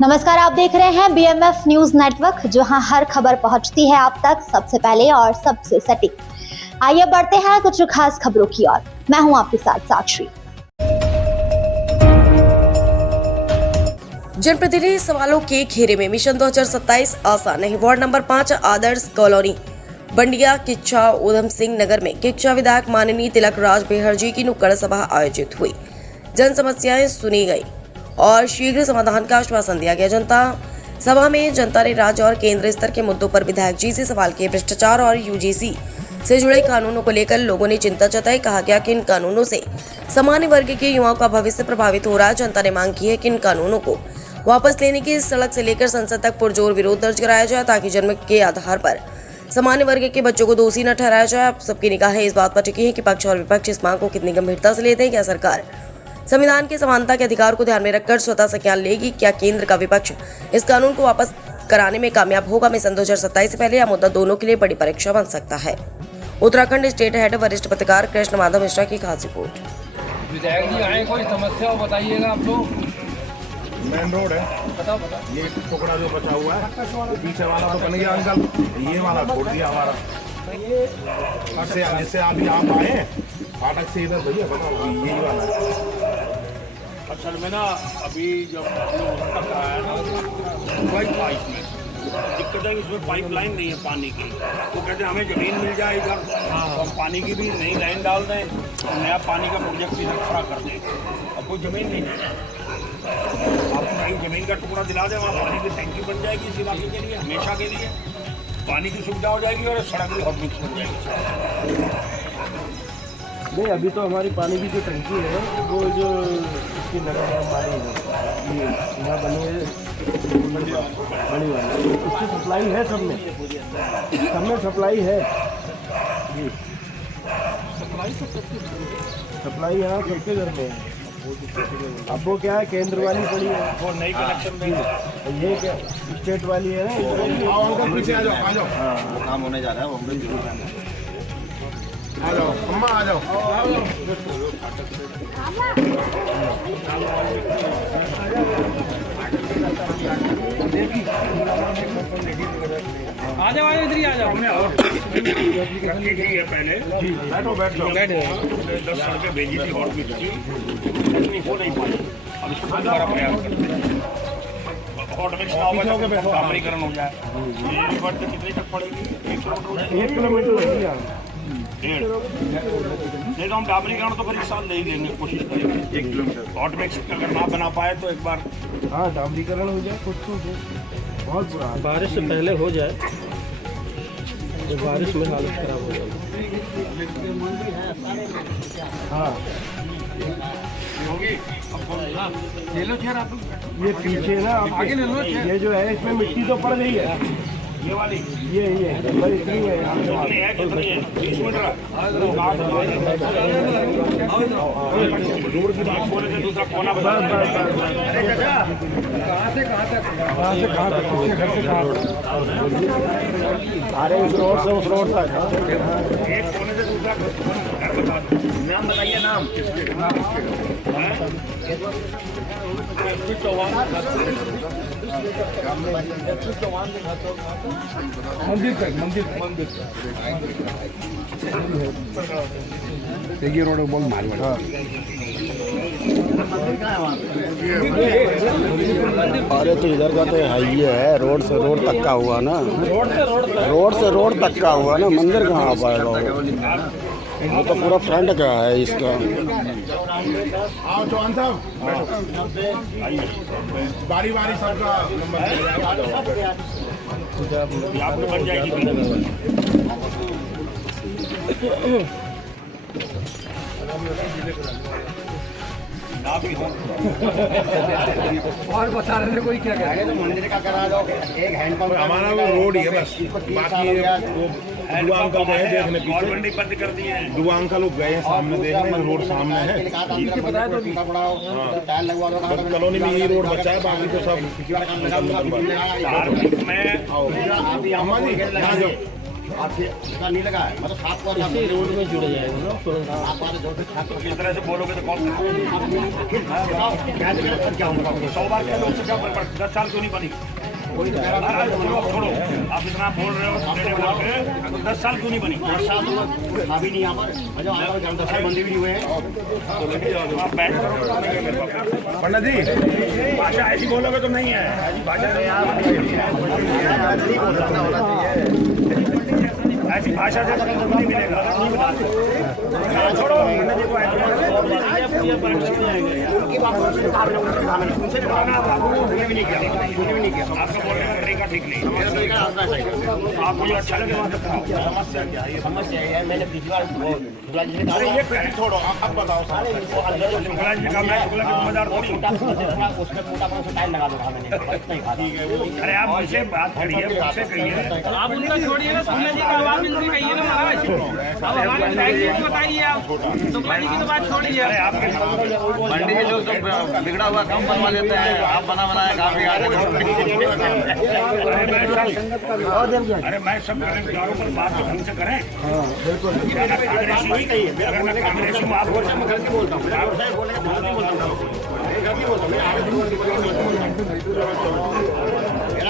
नमस्कार, आप देख रहे हैं BMF न्यूज नेटवर्क, जहां हर खबर पहुंचती है आप तक सबसे पहले और सबसे सटीक। आइए बढ़ते हैं कुछ खास खबरों की ओर। मैं हूं आपके साथ साक्षी। जनप्रतिनिधि सवालों के घेरे में मिशन 2027 आसान नहीं। वार्ड नंबर 5 आदर्श कॉलोनी बंडिया किच्चा उधम सिंह नगर में किच्चा विधायक माननीय तिलक राज बेहर जी की नुक्कड़ सभा आयोजित हुई। जन समस्याएं सुनी गई और शीघ्र समाधान का आश्वासन दिया गया। जनता सभा में जनता ने राज्य और केंद्र स्तर के मुद्दों पर विधायक जी से सवाल किए। भ्रष्टाचार और UGC से जुड़े कानूनों को लेकर लोगों ने चिंता जताई। कहा गया कि इन कानूनों से सामान्य वर्ग के युवाओं का भविष्य प्रभावित हो रहा है। जनता ने मांग की है कि इन कानूनों को वापस लेने की सड़क से लेकर संसद तक पुरजोर विरोध दर्ज कराया जाए, ताकि जन्म के आधार पर सामान्य वर्ग के बच्चों को दोषी न ठहराया जाए। आप सबकी निगाहें इस बात पर टिकी है कि पक्ष और विपक्ष इस मांग को कितनी गंभीरता से लेते हैं। क्या सरकार संविधान के समानता के अधिकार को ध्यान में रखकर स्वतः संज्ञान लेगी? क्या केंद्र का विपक्ष इस कानून को वापस कराने में कामयाब होगा? मिशन 2027 से पहले यह मुद्दा दोनों के लिए बड़ी परीक्षा बन सकता है। उत्तराखंड स्टेट हेड वरिष्ठ पत्रकार कृष्ण माधव मिश्रा की खास रिपोर्ट। विधायक जी आए, कोई समस्या हो बताइएगा आप लोग। मेन रोड है, बताओ। ये टुकड़ा जो बचा हुआ है वो पीछे वाला तो बन गया अंकल, ये वाला छोड़ दिया हमारा। इससे अभी आप आए फाटक से इधर भैया बताओ, यही वाला है। असल में ना अभी जब तक आया ना पाइप में दिक्कत है, इसमें पाइपलाइन नहीं है पानी की। तो कहते हैं हमें ज़मीन मिल जाए इधर तो हम पानी की भी नई लाइन डाल दें, नया पानी का प्रोजेक्ट इधर खड़ा कर दें। अब कोई ज़मीन नहीं है, आपको नई ज़मीन का टुकड़ा दिला दें, वहाँ पानी की टैंकी बन जाएगी इस इलाके के लिए, हमेशा के लिए पानी की सुविधा हो जाएगी और सड़क भी हॉट मिक्स बन जाएगी। नहीं, अभी तो हमारी पानी की जो टंकी है वो जो इसकी नगर है हमारे ये यहाँ बनी है बड़ी वाली, उसकी सप्लाई है सब में सप्लाई है जी। सप्लाई यहाँ सबके घर में है। अब वो क्या है, केंद्र वाली पड़ी है, वो नई कनेक्शन में ये क्या स्टेट वाली है ना। आओ अंकल पीछे आ जाओ, आ जाओ। हाँ, काम होने जा रहा है, वो हम लोग जरूर जाना है। आ जाओ अम्मा, आ जाओ। आ जाओ, इधर ही आ जाओ। है पहले बैठो बैठो। 10 सड़कें भेजी थी हॉट मिक्स की, लेकिन हो नहीं पाई। अब इसको दोबारा प्रयास करते हैं। हॉट मिक्स ना होगा तो डामरीकरण हो जाए। ये रिवर्ट कितने तक पड़ेगी? 1 किलोमीटर डेढ़। नहीं तो हम डामरीकरण तो फिर इस साल नहीं लेंगे, कोशिश करेंगे 1 किलोमीटर। हॉट मिक्स अगर ना बना पाए तो एक बार हाँ डामरीकरण हो जाए, कुछ तो बहुत बुरा है। बारिश से पहले हो जाए तो बारिश में हालत खराब हो जाएगी। हाँ होगी। ले लो चेयर आप। ये पीछे ना आगे ले लो चेयर। ये जो है इसमें मिट्टी तो पड़ गई है, ये वाली ये बस इतनी है यहाँ पे। कितनी है? कितनी है? 20 मीटर। दूर की बात बोले थे, दूसरा कोना बता। कहाँ से कहाँ तक? अरे उस रोड से उस रोड तक एक कोने से दूसरा घर बता दो। नाम बताइए, नाम देखिए रोड बहुत मारी वाला। अरे तो इधर का तो हाईवे है, रोड से रोड तक का हुआ ना, रोड से रोड तक का हुआ ना, मंदिर कहाँ आ पाएगा? वो तो पूरा फ्रंट का है इसका। आओ चौहान साहब, बारी बारी सबका नंबर आपको बन जाएगी। और बता रहे थे कोई क्या कह रहे हैं? मंदिर का करा दो, एक हैंडपंप। हमारा वो रोड ही है बस, बाकी वो दुआ अंकल गए देखने पीछे, बंद कर दिए हैं। दुआ अंकल लोग गए सामने देखने, रोड सामने है। कॉलोनी में ये रोड बचा है, बाकी तो सब में अम्मा जी यहाँ जाओ। आपसे इतना नहीं लगा है, मतलब 7 बार इसी रोड में जुड़ जाएगा ना तुरंत। 7 बार जो से छात्र इस तरह से बोलोगे तो कौन बताओ क्या क्या होगा? 100 बार कह दो उससे क्या फर्क पड़ता है? 10 साल क्यों नहीं बनी? कोई तो कह रहा है छोड़ो छोड़ो, आप इतना बोल रहे हो मेरे बोल के, तो 10 साल क्यों नहीं बनी? 10 साल तो था भी नहीं यहाँ पर, मतलब यहाँ पर 10 साल बंदे भी नहीं हुए हैं। आप बैठ करो पंडित जी, भाषा ऐसी बोलोगे तो नहीं है, ऐसी भाषा ऐसी भाषा से नहीं मिलेगा। छोड़ो पंडित जी को उनकी बात उनसे भी नहीं किया, आपका बोलने का तरीका ठीक नहीं। आप मुझे अच्छा लगे वहाँ तक समस्या क्या है? समस्या है, मैंने पिछली बार अरे ये पहले छोड़ो, आप बताओ सारे शुक्ला जी का मैं शुक्ला की जिम्मेदार थोड़ी हूँ। उसमें पूरा टाइम लगा दूंगा मैंने, अरे आप मुझसे बात करिए, मुझसे कहिए। आप उनका छोड़िए ना, शुक्ला जी का आवाज मिलती कहिए ना महाराज। अब हमारे साइड से बताइए आप, शुक्ला जी की तो बात छोड़िए। अरे आपके मंडी के लोग तो बिगड़ा हुआ काम बनवा लेते हैं, आप बना बनाया काम बिगाड़ देते अरे मैं सब कर्मचारियों पर बात तो ढंग से करें। कांग्रेसी नहीं कही, अगर मैं कांग्रेसी हूँ आप बोलते मैं गलती बोलता हूँ, मेरा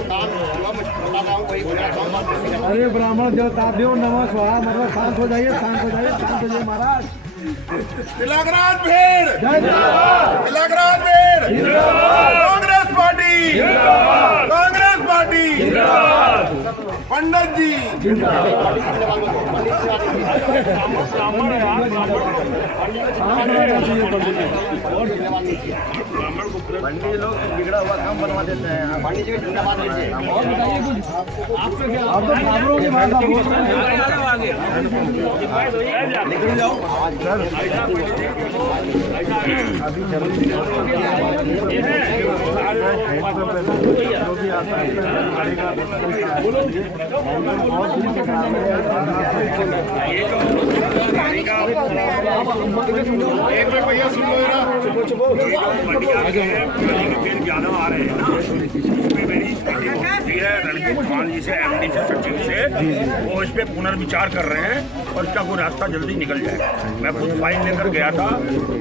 काम हुआ, मैं बता रहा हूँ वही बोला। अरे ब्राह्मण देवता देव नमः स्वाहा, मतलब शांत हो जाइए, शांत हो जाइए, शांत हो जाइए महाराज। तिलकराज भीड़, तिलकराज भीड़, कांग्रेस पार्टी, कांग्रेस पार्टी, पंडित जी मंडी के लोग बिगड़ा हुआ काम बनवा देते हैं। पंडित जी को धन्यवाद दीजिए। और बताइए कुछ, आप तो खबरों की भाषा बोल रहे हैं। निकल जाओ। एक मिनट भैया सुन लो ना। ज्यादा आ रहे हैं ना, उसमें मेरी मीटिंग है रणजीत खान जी से, एमडी से, सचिव से, वो इस पे पुनर्विचार कर रहे हैं और इसका कोई रास्ता जल्दी निकल जाएगा। मैं खुद फाइल लेकर गया था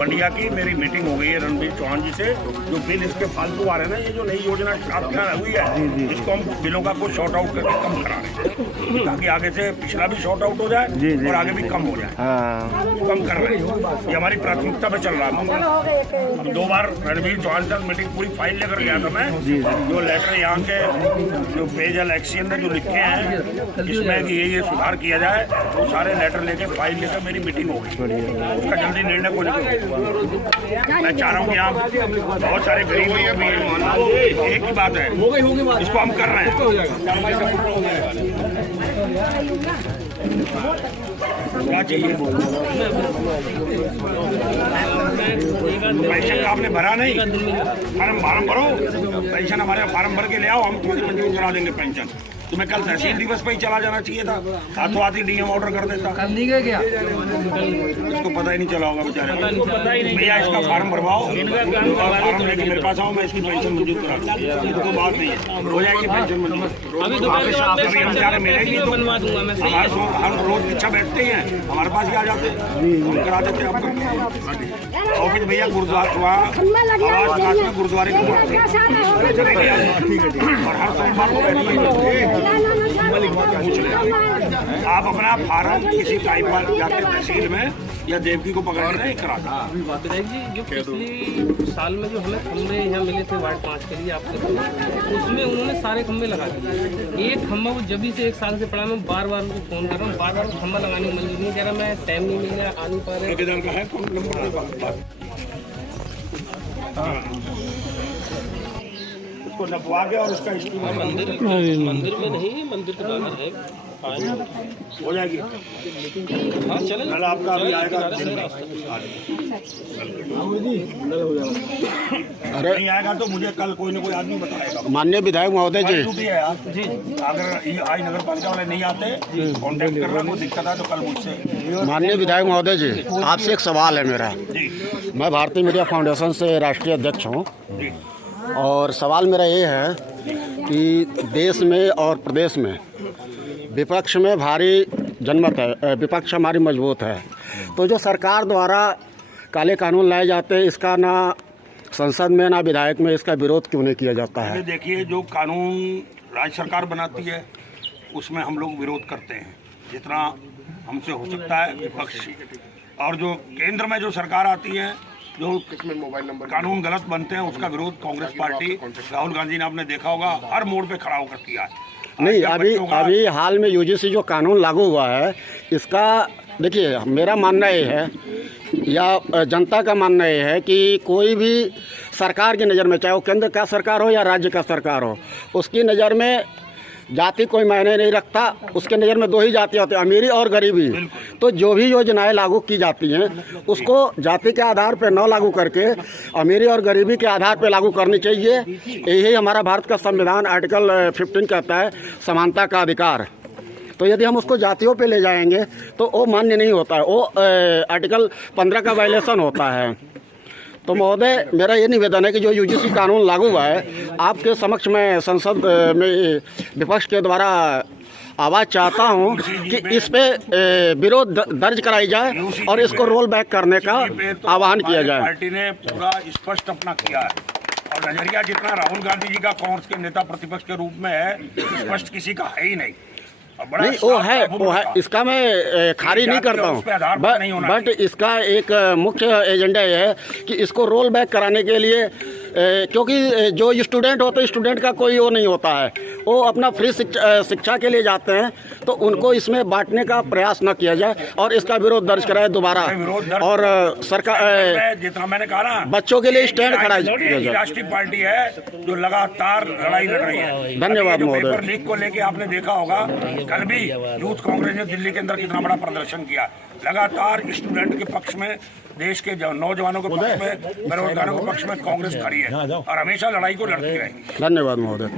बंडिया की, मेरी मीटिंग हो गई है रणजीत चौहान जी से। जो बिल इसके फालतू आ रहे हैं ना, ये जो नई योजना स्थापना हुई है, इसको हम बिलों का कुछ शॉर्ट आउट करके कम करा रहे हैं, ताकि आगे से पिछला भी शॉर्ट आउट हो जाए और आगे भी कम हो जाए। कम कर रहे हैं, ये हमारी प्राथमिकता पे चल रहा है। अब 2 बार रणवीर चौहान से मीटिंग पूरी फाइल लेकर गया था मैं। जो लेटर यहाँ के जो पेजल एक्शन में जो लिखे हैं इसमें कि ये सुधार किया जाए, वो सारे लेटर लेके फाइल लेकर मेरी मीटिंग हो गई। उसका जल्दी निर्णय को लेकर मैं चाह रहा हूँ कि यहाँ बहुत सारे गरीब लोग भी हैं। एक ही बात है, इसको हम कर रहे हैं। क्या चाहिए? पेंशन का आपने भरा नहीं, फार्म भरो, पेंशन हमारे फार्म भर के ले आओ, हम तुम्हें मंजूर करा देंगे पेंशन। तुम्हें कल तहसील दिवस पे ही चला जाना चाहिए था, हाथों हाथ ही डीएम ऑर्डर कर देता। नहीं गए क्या? इसको पता ही नहीं चला होगा बेचारे को। भैया इसका फार्म भरवाओ, फार्म लेके मेरे पास आओ, मैं इसकी पेंशन मंजूर करा दूँ। इसको बात नहीं है, हो जाएगी पेंशन मंजूर। अभी हम जाकर मिलेंगे तो हमारे हम रोज पीछा बैठते हैं, हमारे पास ही आ जाते हैं, हम करा देते हैं आपको। और फिर भैया गुरुद्वारा वहाँ आवास में गुरुद्वारे को और हर सोमवार को आप अपना फार्म किसी टाइप पर जाकर तहसील में या देवकी को पकड़ रहे करा दो। विधायक जी, जो पिछली साल में जो हमें खम्भे यहाँ मिले थे वार्ड 5 के लिए आपके, उसमें उन्होंने सारे खम्भे लगा दिए। एक खम्भा वो जब से 1 साल से पड़ा, मैं बार बार उनको फोन कर रहा हूँ, बार बार खम्भा लगाने की मंजूर नहीं कह रहा, मैं टाइम नहीं मिल रहा, आ नहीं पा रहे। उसको नपवा के और उसका मंदिर में नहीं, मंदिर के बाहर है, हो जाएगी। हाँ चले, कल आपका अभी आएगा दिन में। नहीं आएगा तो मुझे कल कोई न कोई आदमी बताएगा। माननीय विधायक महोदय जी, ड्यूटी है यार जी, अगर आज नगर पालिका वाले नहीं आते, कॉन्टेक्ट कर रहा, कोई दिक्कत है तो कल मुझसे। माननीय विधायक महोदय जी, आपसे एक सवाल है मेरा। जी मैं भारतीय मीडिया फाउंडेशन से राष्ट्रीय अध्यक्ष हूँ, जी और सवाल मेरा ये है कि देश में और प्रदेश में विपक्ष में भारी जनमत है, विपक्ष हमारी मजबूत है। तो जो सरकार द्वारा काले कानून लाए जाते हैं, इसका ना संसद में ना विधायक में इसका विरोध क्यों नहीं किया जाता है? देखिए, जो कानून राज्य सरकार बनाती है उसमें हम लोग विरोध करते हैं जितना हमसे हो सकता है विपक्ष, और जो केंद्र में जो सरकार आती है जो कानून गलत बनते हैं उसका विरोध कांग्रेस पार्टी राहुल गांधी ने आपने देखा होगा हर मोड़ पे खड़ा होकर किया है। नहीं, अभी हाल में यूजीसी जो कानून लागू हुआ है, इसका देखिए मेरा मानना ये है या जनता का मानना ये है कि कोई भी सरकार की नज़र में, चाहे वो केंद्र का सरकार हो या राज्य का सरकार हो, उसकी नज़र में जाति कोई मायने नहीं रखता। उसके नज़र में दो ही जातियाँ होती हैं, अमीरी और गरीबी। तो जो भी योजनाएं लागू की जाती हैं उसको जाति के आधार पर न लागू करके अमीरी और गरीबी के आधार पर लागू करनी चाहिए। यही हमारा भारत का संविधान आर्टिकल 15 कहता है, समानता का अधिकार। तो यदि हम उसको जातियों पे ले जाएंगे तो वो मान्य नहीं होता है, वो आर्टिकल 15 का वायलेशन होता है। तो महोदय, मेरा ये निवेदन है कि जो यूजीसी कानून लागू हुआ है, आपके समक्ष में संसद में विपक्ष के द्वारा आवाज़ चाहता हूँ कि इस पे विरोध दर्ज कराई जाए और इसको रोल बैक करने का आह्वान किया जाए। पार्टी ने पूरा स्पष्ट अपना किया है और नजरिया जितना राहुल गांधी जी का कांग्रेस के नेता प्रतिपक्ष के रूप में है, स्पष्ट किसी का है ही नहीं। नहीं, वो है, इसका मैं खारिज नहीं करता हूँ, बट इसका एक मुख्य एजेंडा ये है कि इसको रोल बैक कराने के लिए, क्योंकि जो स्टूडेंट होते हैं, स्टूडेंट का कोई वो नहीं होता है, वो अपना फ्री शिक्षा के लिए जाते हैं, तो उनको इसमें बांटने का प्रयास न किया जाए और इसका विरोध दर्ज कराए दोबारा। और सरकार, जितना मैंने कहा ना, बच्चों के लिए स्टैंड खड़ा किया जाए। राष्ट्रीय पार्टी है जो लगातार लड़ाई लड़ रही है। धन्यवाद महोदय। पेपर लीक को लेके आपने देखा होगा, कल भी यूथ कांग्रेस ने दिल्ली के अंदर कितना बड़ा प्रदर्शन किया। लगातार स्टूडेंट के पक्ष में, देश के नौजवानों के पक्ष में, बेरोजगारों के पक्ष में कांग्रेस खड़ी है और हमेशा लड़ाई को लड़ती रहेगी। धन्यवाद महोदय।